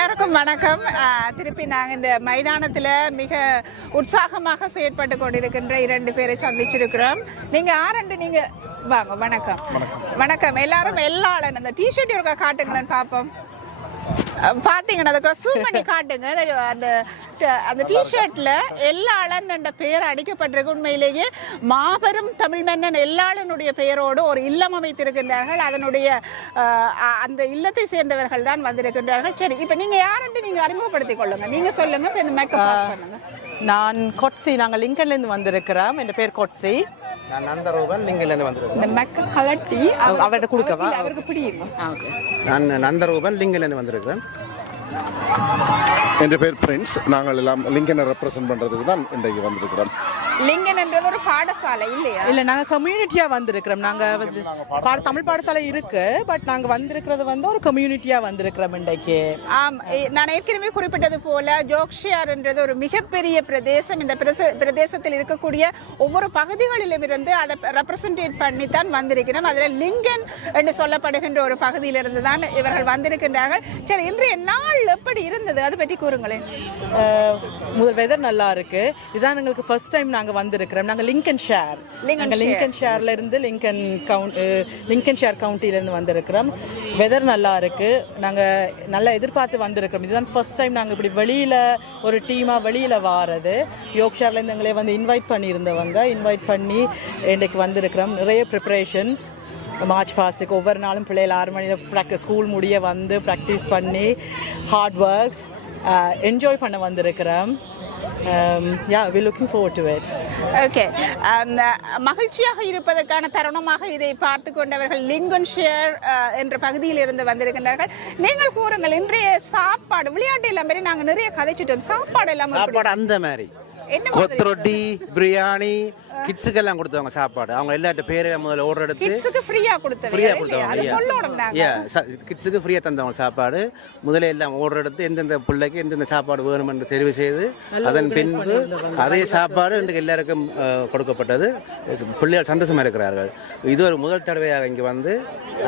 எல்லாருக்கும் வணக்கம். திருப்பி நாங்கள் இந்த மைதானத்தில் மிக உற்சாகமாக செயற்பட்டு கொண்டிருக்கின்ற இரண்டு பேரை சந்திச்சிருக்கிறோம். நீங்கள் ஆரண்டு நீங்கள் வாங்க வணக்கம். வணக்கம். எல்லாரும் எல்லாரும் அந்த டிஷர்ட் இருக்கா காட்டுங்களேன்னு பார்ப்போம் பார்த்தீங்கன்னா அதை ஜூம் பண்ணி காட்டுங்க. அந்த அந்த டிஷர்ட்ல எல்லாளன் என்ற பெயர் அடிக்கப்பட்டிருக்கு உண்மையிலேயே. மாபெரும் தமிழ் மன்னன் எல்லாளனுடைய பெயரோடு ஒரு இல்லம் அமைத்திருக்கின்றார்கள். அதனுடைய அந்த இல்லத்தை சேர்ந்தவர்கள் தான் வந்திருக்கின்றார்கள். சரி இப்போ நீங்க யாருன்னு நீங்க அறிமுகப்படுத்திக் கொள்ளுங்க. நீங்க சொல்லுங்க இப்ப இந்த மேக்கப் பாஸ் பண்ணுங்க. நான் கொட்சி நாங்கள் லிங்கன்லேருந்து வந்திருக்கிறோம். என் பேர் கொட்சி. நான் நந்தரூபன் லிங்கிலேருந்து வந்திருக்கேன். இந்த மெக்க கலட்டி அவ- அவர்ட்ட கொடுக்கவா? அவருக்கு பிடிக்கும். நான் நந்தரூபன் லிங்கிலேருந்து வந்திருக்கிறேன் என் பேர் பிரின்ஸ். நாங்கள் எல்லாம் லிங்கனை ரெப்ரசன்ட் பண்ணுறதுக்கு தான் இன்றைக்கு வந்திருக்கிறோம். லிங்கன் என்றது ஒரு பாடசாலை இல்லையா? இல்லை நாங்கள் கம்யூனிட்டியாக வந்திருக்கிறோம். நாங்கள் தமிழ் பாடசாலை இருக்கு பட் நாங்கள் வந்திருக்கிறது வந்து ஒரு கம்யூனிட்டியாக வந்திருக்கிறோம் இன்றைக்கு. ஆம் நான் ஏற்கனவே குறிப்பிட்டது போல ஜோக்ஷியார் என்றது ஒரு மிகப்பெரிய பிரதேசம். இந்த பிரதேசத்தில் இருக்கக்கூடிய ஒவ்வொரு பகுதிகளிலும் இருந்து அதை ரெப்ரசன்டேட் பண்ணி தான் வந்திருக்கிறோம். அதில் லிங்கன் என்று சொல்லப்படுகின்ற ஒரு பகுதியிலிருந்து தான் இவர்கள் வந்திருக்கின்றார்கள். சரி இன்றைய நாள் எப்படி இருந்தது? அதை பற்றி கூறுங்களேன். முதல் வெதர் நல்லா இருக்கு. இதான் எங்களுக்கு ஃபர்ஸ்ட் டைம் நாங்கள் வந்திருக்கிறோம். நாங்கள் லிங்கன் ஷேர் நாங்கள் லிங்கன் ஷேர்ல இருந்து லிங்கன் கவுண்ட் லிங்கன் ஷேர் கவுண்டிலேருந்து வந்திருக்கிறோம். வெதர் நல்லா இருக்கு. நாங்கள் நல்லா எதிர்பார்த்து வந்திருக்கிறோம். இதுதான் ஃபர்ஸ்ட் டைம் நாங்கள் இப்படி வெளியில ஒரு டீமாக வெளியில வாரது. யோக்ஷார்லேருந்து எங்களை வந்து இன்வைட் பண்ணியிருந்தவங்க. இன்வைட் பண்ணி இன்றைக்கு வந்திருக்கிறோம். நிறைய ப்ரிப்பரேஷன்ஸ் மார்ச் ஃபாஸ்ட்டுக்கு ஒவ்வொரு நாளும் பிள்ளைகள் ஆறு மணியில் ப்ராக்டிஸ் ஸ்கூல் முடிய வந்து ப்ராக்டிஸ் பண்ணி ஹார்ட் ஒர்க்ஸ் என்ஜாய் பண்ண வந்திருக்கிறோம். Yeah we looking forward to it okay மகிழ்ச்சியாக இருப்பதற்கான தருணமாக இதை பார்த்து கொண்டவர்கள் லிங்கன் ஷேர் என்ற பகுதியில் இருந்து வந்திருக்கின்றார்கள். நீங்கள் கூறுங்கள் இன்றைய சாப்பாடு விளையாட்டு எல்லாம் நாங்கள் நிறைய கதைச்சிட்டோம். சாப்பாடு எல்லாம்? சாப்பாடு அந்த மாதிரி. கொத்ரொட்டி பிரியாணி கிட்ஸுக்கெல்லாம் கொடுத்தவங்க சாப்பாடு. அவங்க எல்லாட்ட பேரை முதல்ல ஓர்டர் எடுத்து கிட்ஸுக்கு ஃப்ரீயா கொடுத்தவங்க. நாங்க ஏ கிட்ஸுக்கு ஃப்ரீயாக தந்தவங்க சாப்பாடு. முதல்ல எல்லாம் ஓர்டர் எடுத்து எந்தெந்த பிள்ளைக்கு எந்தெந்த சாப்பாடு வேணும் என்று தெரிவு செய்து அதன் பின்பு அதே சாப்பாடு இன்றைக்கு எல்லாருக்கும் கொடுக்கப்பட்டது. பிள்ளைகள் சந்தோஷமாக இருக்கிறார்கள். இது ஒரு முதல் தடவையாக இங்கே வந்து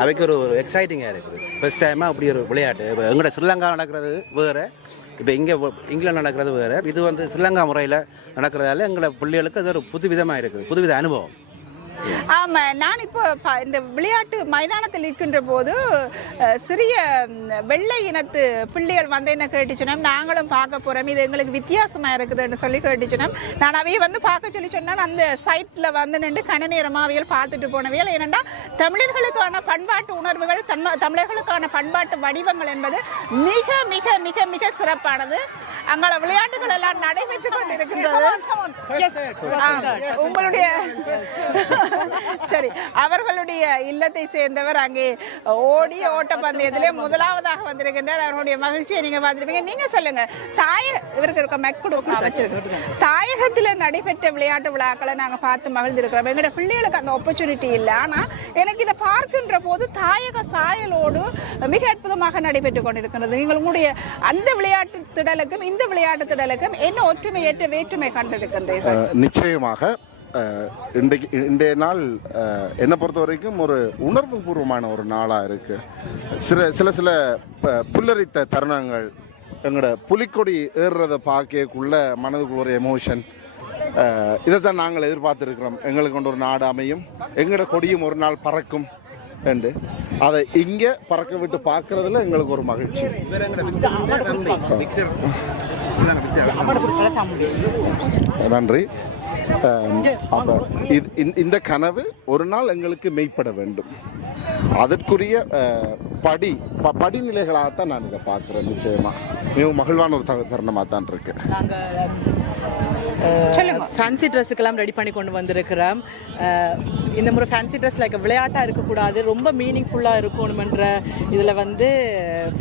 அவைக்கு ஒரு எக்ஸைட்டிங்காக இருக்குது. ஃபர்ஸ்ட் டைமாக அப்படி ஒரு விளையாட்டு. எங்களோட ஸ்ரீலங்கா நடக்கிறது வேறு. இப்போ இங்கே இங்கிலாந்து நடக்கிறது வேறு. இது வந்து ஸ்ரீலங்கா முறையில் நடக்கிறதால எங்களை பிள்ளைகளுக்கு அது ஒரு புதுவிதமாக இருக்குது. புதுவித அனுபவம். ஆமா நான் இப்போ இந்த விளையாட்டு மைதானத்தில் இருக்கின்ற போது சிறிய வெள்ளை இனத்து பிள்ளைகள் வந்து என்ன கேட்டுச்சுனா நாங்களும் பார்க்க போறோம். இது எங்களுக்கு வித்தியாசமா இருக்குதுன்னு சொல்லி கேட்டுச்சுனா நான் அவைய வந்து பார்க்க சொல்லி சொன்னேன். அந்த சைட்ல வந்து நின்று கன நேரமா அவைகள் பார்த்துட்டு போனவையல் ஏனென்றா தமிழர்களுக்கான பண்பாட்டு உணர்வுகள் தன்ம- தமிழர்களுக்கான பண்பாட்டு வடிவங்கள் என்பது மிக மிக மிக மிக சிறப்பானது. அங்கே விளையாட்டுகள் எல்லாம் நடைபெற்றுக் கொண்டிருக்கின்றது. உங்களுடைய சரி அவர்களுடைய இல்லத்தை சேர்ந்தவர் அங்கே ஓடி ஓட்ட பந்தயத்திலே முதலாவதாக வந்திருக்கின்றார். அவருடைய மகிழ்ச்சியை நீங்க பார்த்திருப்பீங்க. நீங்க சொல்லுங்க தாய இவருக்கு இருக்க மெக்குடு வச்சிருக்கு தாயகத்தில் நடைபெற்ற விளையாட்டு விழாக்களை நாங்க பார்த்து மகிழ்ந்திருக்கிறோம். எங்களோட பிள்ளைகளுக்கு அந்த ஆப்பர்ச்சுனிட்டி இல்லை. ஆனா எனக்கு இதை பார்க்கின்ற போது தாயக சாயலோடு மிக அற்புதமாக நடைபெற்றுக் கொண்டிருக்கிறது நீங்கள் உங்களுடைய அந்த விளையாட்டு திடலுக்கும் இந்த விளையாட்டு திடலுக்கும் என்ன ஒற்றுமை ஏற்ற வேற்றுமை கண்டிருக்கின்றீர்கள் அஹ், நிச்சயமாக இன்றைக்கு இன்றைய நாள் என்னை பொறுத்த வரைக்கும் ஒரு உணர்வு பூர்வமான ஒரு நாளாக இருக்கு. சில சில சில புல்லரித்த தருணங்கள் எங்களோட புலிக்கொடி ஏறுறதை பார்க்கக்குள்ள மனதுக்குள்ள ஒரு எமோஷன் இதைத்தான் நாங்கள் எதிர்பார்த்துருக்கிறோம். எங்களுக்கு கொண்டு ஒரு நாடு அமையும். எங்களோட கொடியும் ஒரு நாள் பறக்கும் என்று. அதை இங்கே பறக்க விட்டு பார்க்கறதுல எங்களுக்கு ஒரு மகிழ்ச்சி. நன்றி. அப்போ இது- இந்த- இந்த கனவு ஒரு நாள் எங்களுக்கு மெய்ப்பட வேண்டும். அதற்குரிய படி ப- படிநிலைகளாகத்தான் நான் இதை பார்க்குறேன் நிச்சயமா. மிகவும் மகிழ்வான ஒரு தக தருணமாக தான் இருக்கு ஃபேன்சி ட்ரெஸ்ஸுக்கெல்லாம் ரெடி பண்ணி கொண்டு வந்திருக்கிறோம். இந்த முறை ஃபேன்சி ட்ரெஸ் லைக் விளையாட்டாக இருக்கக்கூடாது ரொம்ப மீனிங்ஃபுல்லாக இருக்கணுமென்ற இதில் வந்து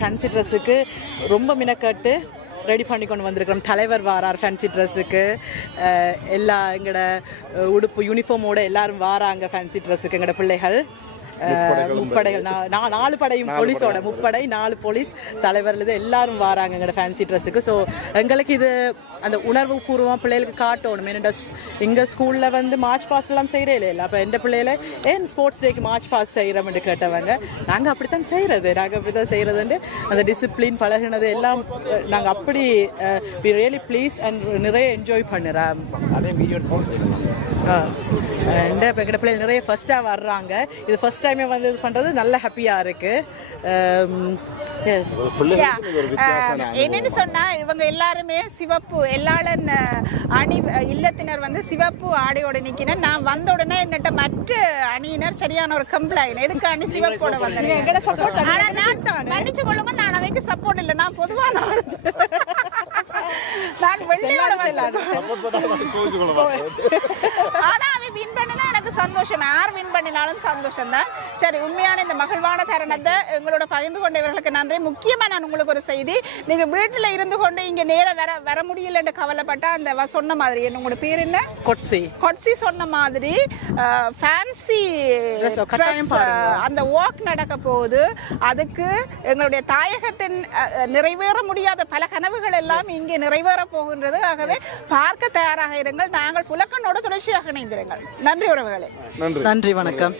ஃபேன்சி ட்ரெஸ்ஸுக்கு ரொம்ப மினக்கட்டு ரெடி பண்ணி கொண்டு வந்திருக்கிறோம். தலைவர் வாரார் ஃபேன்சி ட்ரெஸ்ஸுக்கு எல்லா எங்களோட உடுப்பு யூனிஃபார்மோட எல்லாரும் வாராங்க ஃபேன்சி ட்ரெஸ்ஸுக்கு எங்களோட பிள்ளைகள். முப்படைகள். நா- நா- நாலு படையும் போலீஸோட முப்படை நாலு போலீஸ் தலைவர்லேருந்து எல்லாரும் வராங்க எங்களோட ஃபேன்சி ட்ரெஸ்ஸுக்கு ஸோ எங்களுக்கு இது அந்த உணர்வு பூர்வமாக பிள்ளைகளுக்கு காட்டணும். ஏன்னா எங்கள் ஸ்கூலில் வந்து மார்ச் பாஸ்ட் எல்லாம் செய்கிறே இல்லை. அப்போ எந்த பிள்ளைகள ஏன் ஸ்போர்ட்ஸ் டேக்கு மார்ச் பாஸ் செய்கிறோம்னு கேட்டவங்க நாங்கள் அப்படித்தான் செய்கிறது நாங்கள் அப்படி தான் செய்கிறதுண்டு அந்த டிசிப்ளின் பழகினது எல்லாம் நாங்கள் அப்படி வி ரியலி ப்ளீஸ் அண்ட் நிறைய என்ஜாய் பண்ணுறோம். அதே வீடியோ இப்போ எங்கட பிள்ளைங்க நிறைய ஃபர்ஸ்ட்டாக வர்றாங்க. இது ஃபர்ஸ்ட் டைமே வந்து இது பண்ணுறது நல்ல ஹாப்பியாக இருக்குது என்னன்னு சொன்னா இவங்க எல்லாருமே சிவப்பு எல்லாளன் அணி இல்லத்தினர் வந்து சிவப்பு ஆடையோட நிக்கிறேன் நான் வந்த உடனே என்னட்ட மற்ற அணியினர் சரியான ஒரு கம்ப்ளைண்ட் எதுக்கு அணி சிவப்போட வந்தேன் நான் மன்னிச்சு கொள்ளுங்க நான் அவைக்கு சப்போர்ட் இல்லை. நான் பொதுவான. நான் வெள்ளையோட வந்தேன். ஆனா அவன் வின் எனக்கு சந்தோஷம். யார் வின் பண்ணினாலும் சந்தோஷம் தான் சரி உண்மையான இந்த மகிழ்வான தருணத்தை எங்களோட பகிர்ந்து கொண்டவர்களுக்கு நன்றி. முக்கியமா நான் உங்களுக்கு ஒரு செய்தி. நீங்க வீட்டுல இருந்து கொண்டு இங்க நேரா வர வர முடியலன்னு கவலைப்பட்டா அந்த சொன்ன மாதிரி. என்ன உங்களோட பேர் என்ன? கொட்சி. கொட்சி சொன்ன மாதிரி ஃபேன்சி. அந்த வாக் நடக்க போகுது. அதுக்கு எங்களுடைய தாயகத்தின் நிறைவேற முடியாத பல கனவுகள் எல்லாம் இங்கே நிறைவேற போகின்றது. ஆகவே பார்க்க தயாராக இருங்கள். நாங்கள் புலக்கண்ணோட தொடர்ச்சியாக இணைந்திருங்கள். நன்றி உறவுகளே. நன்றி. நன்றி வணக்கம்.